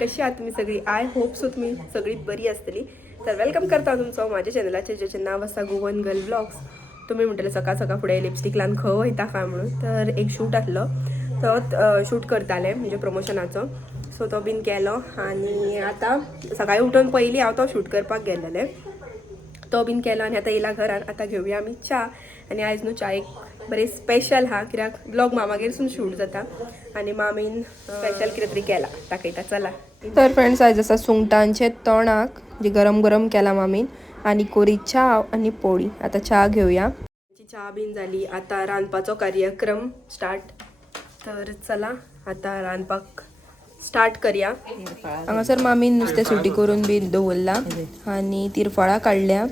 कशी आहात तुम्ही सगळी? आय होप सो तुम्ही सगळी बरी असतली. तर वेलकम करता तुमचं माझ्या चॅनलाचे ज्याचे नाव असा गोवन गर्ल ब्लॉग्स. तुम्ही म्हटलं सकाळ सकाळ पुढे लिपस्टिक लावून खव वयता काय म्हणून, तर एक शूट आसलो तो शूट करताले म्हणजे प्रमोशनाचो. सो तो बीन केलो आणि आता सकाळी उठून पयलीं हांव तो शूट करपाक गेलेले. तो बीन केलो आणि आता येयला घरात. आता घेवया आमी च्या. आणि आयज न्हू च्या एक बरे स्पेशल हा, कित्याक ब्लॉग मामागेरसून शूट जाता आणि मामीन स्पेशल कितें तरी केला दाखयता चला. तर फ्रेंड्स आयज आसा सुंगटांचे तोणाक जे गरम गरम केला मामीन आणि कोरी च्या आणि पोळी. आता च्या घेवया. च्या बीन जाली. आता रांदपाचो कार्यक्रम स्टार्ट. तर चला आता रांदपाक स्टार्ट करूया. हांगासर मामीन नुस्तें सुटी करून बी दवरला आणि तिरफळां काडल्या.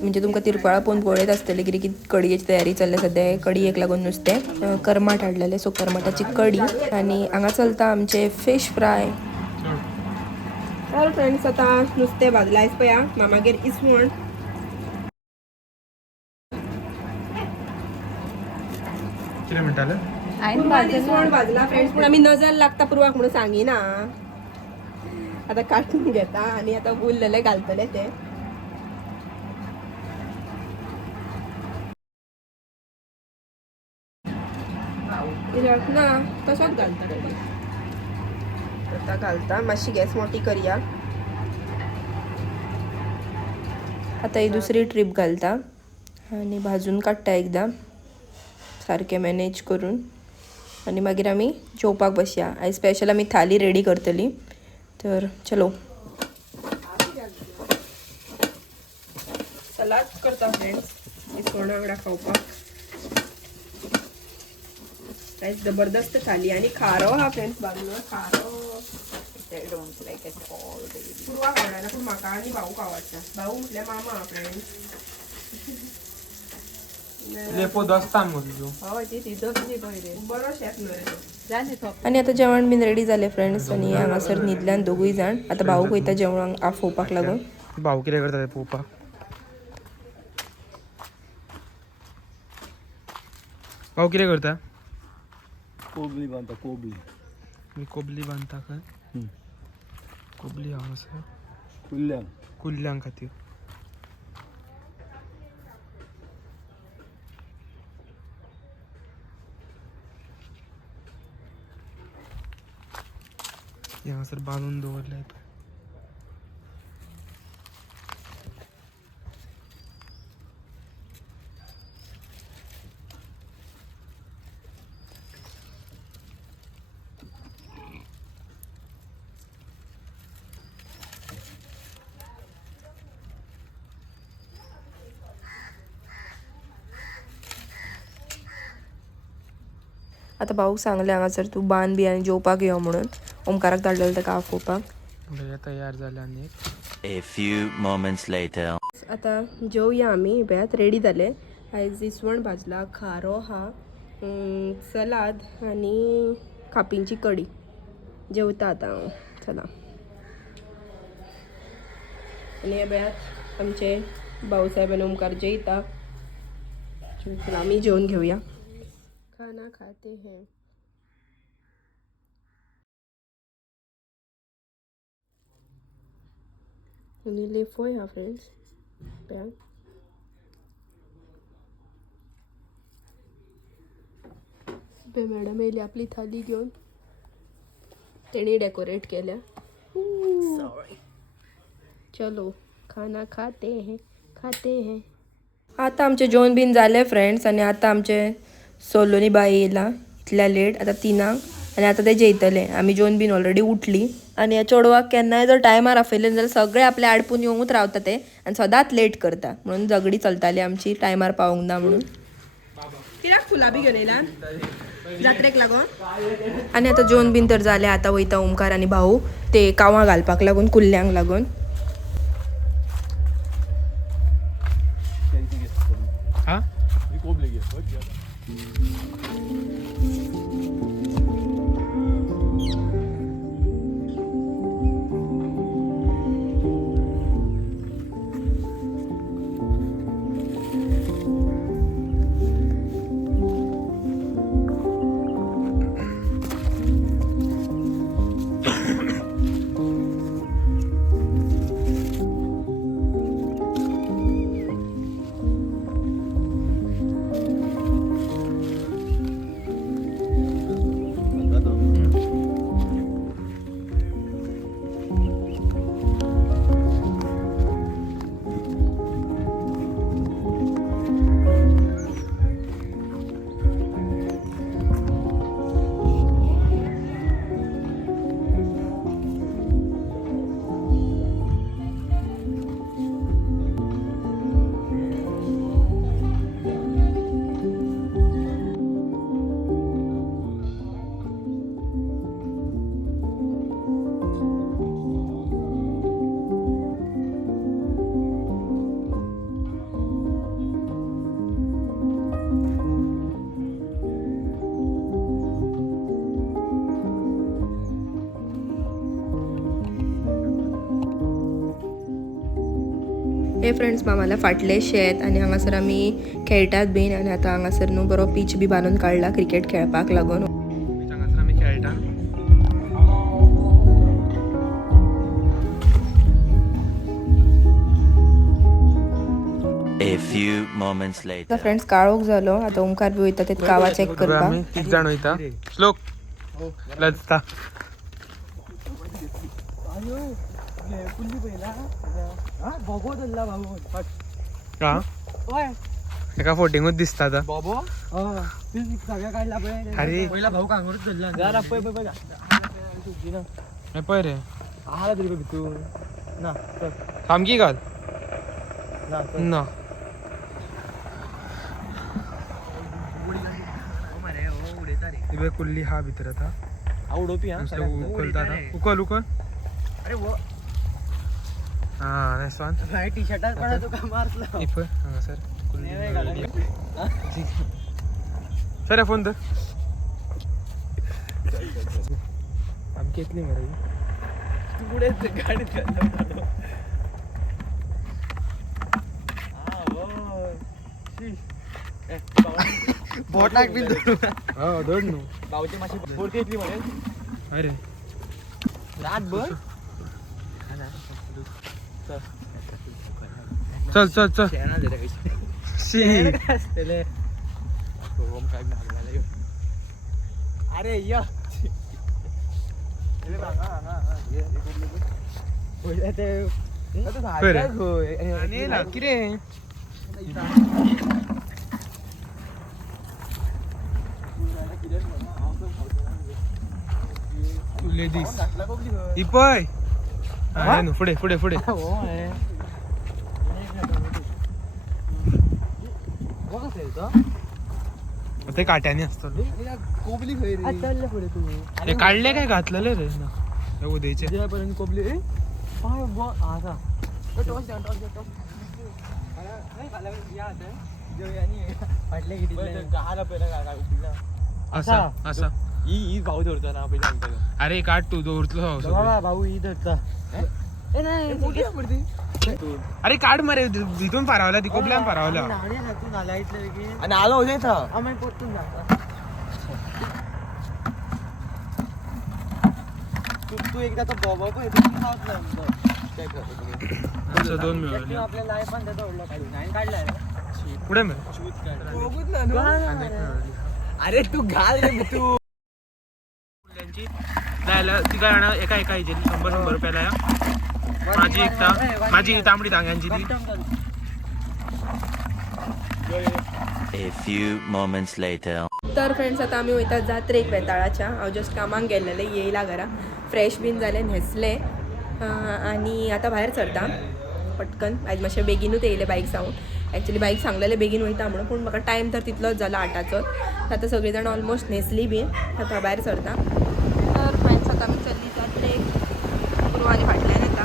म्हणजे तुमकां तिरफळां पळोवन पळयत आसतलें कितें कितें कडयेची तयारी चल्ल्या सद्या. कडयेक लागून नुस्तें करमाट हाडलेलें, सो करमाटाची कडी. आणि हांगा चलता आमचे फिश फ्राय. तर फ्रेंड्स आता नुस्तें भाजलां आयज पळया मामागेर इसवण. किती मिनिटालं इसवण भाजला फ्रेंड्स, पण आम्ही नजर लागता पुरवाक म्हणून सांगिना. आता काटून घेता आणि आता उरलेले घालतले ते. ना तसोच घालता रेडी. आता घालता मातशी गॅस मोठी करूया. आता ही दुसरी ट्रीप घालता आणि भाजून काडटा एकदा सारकें मॅनेज करून. आणि मागीर आमी जेवपाक बसया. आयज स्पेशल आमी थाली रेडी करतली. तर चलो सलाद करता फ्रेंड्स इसवणा वांगडा खावपाक. आयज जबरदस्त थाली आणि खारो हा फ्रेंड्स. बाजूला खारो पुरवा आवडना पूण म्हाका आनी भाऊक आवडटा. भाऊ म्हटल्यार मामा हा फ्रेंड्स. लेपो दसता मग तू. बरो शेफ न्हू रे. आणि आता जेवण बीन रेडी जाले फ्रेंड्स. आणि हांगासर न्हिदल्यान दोगूय जाण. आता भाऊक वयता जेवणाक आफोवपाक लागून. भाऊ कितें करता तें पळोवपाक. भाऊ कितें करता? कोबली बांधता कोबली. मी कोबली बांदता काय? कोबली हांगासर कुल्ल्यांक. कुल्ल्यांक खातीर. हांगासर बांदून दवरले. आता भाऊक सांगले हांगासर तू बांद बी आणि जेवपाक यो म्हणून. ओमकाराक धाडलेलें ताका आफोवपाक. म्हणल्यार तयार जाले आनी एक. A few moments later. आता जेवया आमी. बेत रेडी जाले. आयज इसवण भाजला, खारो हा, सलाद आणि खापींची कडी. जेवता आता हांव. चला. आणि हे बेत आमचे भाऊसाहेब आणि ओमकार जेयता. चला आमी जेवून घेवया. खाना खाते हैं. आणि लेफोय हा फ्रेंड्स. बे मॅडम येयली आपली थाली घेऊन. तेणी डेकोरेट केल्या. चलो खाना खाते हैं खाते हैं. आता आमचे जेवण बीन जाले फ्रेंड्स. आणि आता आमचे सोलोनी बाई येयला इतल्या लेट. आता तिनांक आणि आता ते जेयतले. आमी जेवण बीन ऑलरेडी उठली. आणि या चेडवाक केन्नाय जर टायमार आफयलें जाल्यार सगळे आपले आडपून येवंकूच रावता ते आणि सदांच लेट करता. म्हणून झगडी चलताली आमची टायमार पावूंक ना म्हणून. कित्याक फुलां बी घेवन येयला जात्रेक लागून. आणि आता जेवण बीन तर जालें. आता वयता ओमकार आणि भाऊ ते कावां घालपाक लागून कुल्ल्यांक लागून. हा कोबली घे. हे फ्रेंड्स मामाला फाटले शेत आणि हांगासर आमी खेळटात बीन आणि आता हांगासर न्हू बरो पीच बी बांदून काडला क्रिकेट खेळपाक लागून. हांगासर आमी खेळटा. A few moments आता later. फ्रेंड्स काळोख जालो. आता ओंकार बी वयता ते गावा चेक करपाक. आमी 3 जाण वयता. श्लोक लजता. हा एका फोटिंगूच दिसता आता. अरे पहिला भाऊ कांगरूच धरला जरा पै पै हे पय रे आला तरी भितून ना चल सामकी घाल ना ना. इबे कुल्ली हा भितर आता. आवडोपी हा उकलता आता. उकल उकल. अरे वो हा नाईस वन. नाही टी शर्टात पडा तो का मारला इफ हांगा सर सर फोन तर आमची येतली मरे. पुढे गाडीत घातलं बोट टाक बिल हा दोड नु बावची माशी बोट घेतली म्हणे अरे रातभर चल चल चल. शी अरे या किरे लेडीज इपय हा नु पुढे पुढे पुढे. ते काट्याने असतो. कोबली पुढे तू ते काढले काय घातलेले रे ना उद्याचे. पर्यंत कोबली असा असा असा ही भाऊ धरतो ना पहिला अरे काढ तू दोरतलो. भाऊ ही धरता अरे काढ मरे तिथून पारावला ती कोपल्यान पारावला. आणि आलो होते तू एकदा तर बॉबा दोन मिळवले आपल्या लाईफ पण त्याचा ओढला काढून काढलाय पुढे मिळ. अरे तू घाल रे तू जायला तिघा जण एका एका ह्याचे 100 रुपयाला या. माझी तांबडी तांग्यांची ती. A few moments later. तर फ्रेंड्स आता आम्ही वयतात जात्रेक वेताळाच्या. हांव जस्ट कामाक गेल्लेले येयला घरा फ्रेश बीन जालें न्हेसलें आनी आतां भायर सरता पटकन. आयज मातशें बेगीनूच येयलें बायक सावन. एक्चुअली बायक सांगलेलें बेगीन वयता म्हणून पूण म्हाका टायम तर तितलोच जाला 8:00चो. आतां सगळीं जाण ऑलमोस्ट न्हेसली बीन. आतां भायर सरता. तर फ्रेंड्स आतां आमी चल्ली जात्रेक. गुरवानी फाटल्यान येता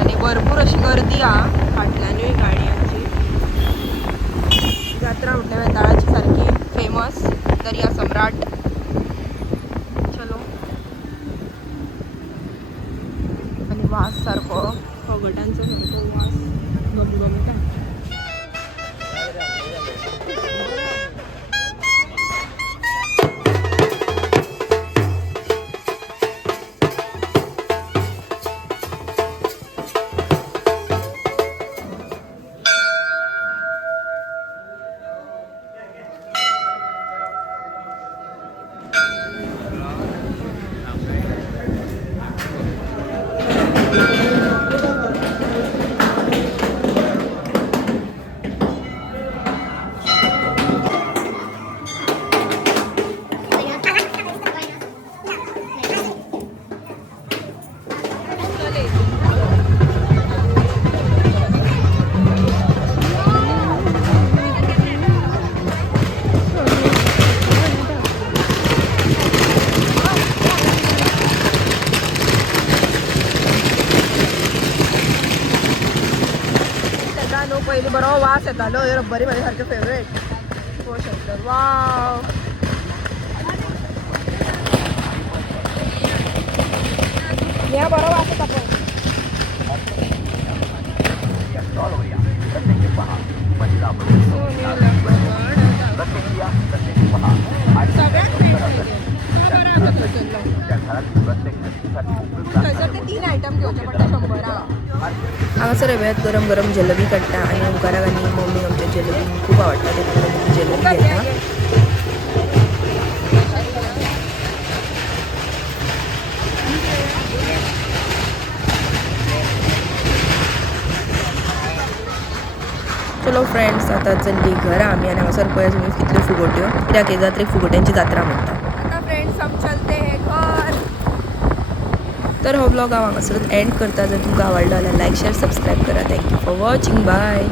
आनी भरपूर अशी गर्दी आहा फाटल्यानूय गाडयांची. जात्रा म्हटल्यार वेताळाची सारकी फेमस दर्या सम्राट. चलो आणि वास सारको फगटांचो सारको वास गमगमता. पहिले बरो वास येतालो हे रब्बरी माझे सारखे फेवरेट. वाव या बरो वास येता पण हांगासर वेळात गरम गरम जलेबी काडटा आनी ओंकाराक आनी मम्मीक आमच्या जलेबी खूब आवडटा तेका लागून ती जलेबी घेता. चलो फ्रेंड्स आता चल्ली घरा आमी आनी हांगासर पळय तुमी कितल्यो फुगोट्यो कित्याक हे जात्रेक फुगोट्यांची जात्रा म्हणटा. आता फ्रेंड्स हम चलते हैं घर. तर हो ब्लॉग हांव हांगासरूच एंड करता. जर तुमकां आवडलो जाल्यार लायक शेअर सबस्क्राईब करा. Thank you for watching. बाय.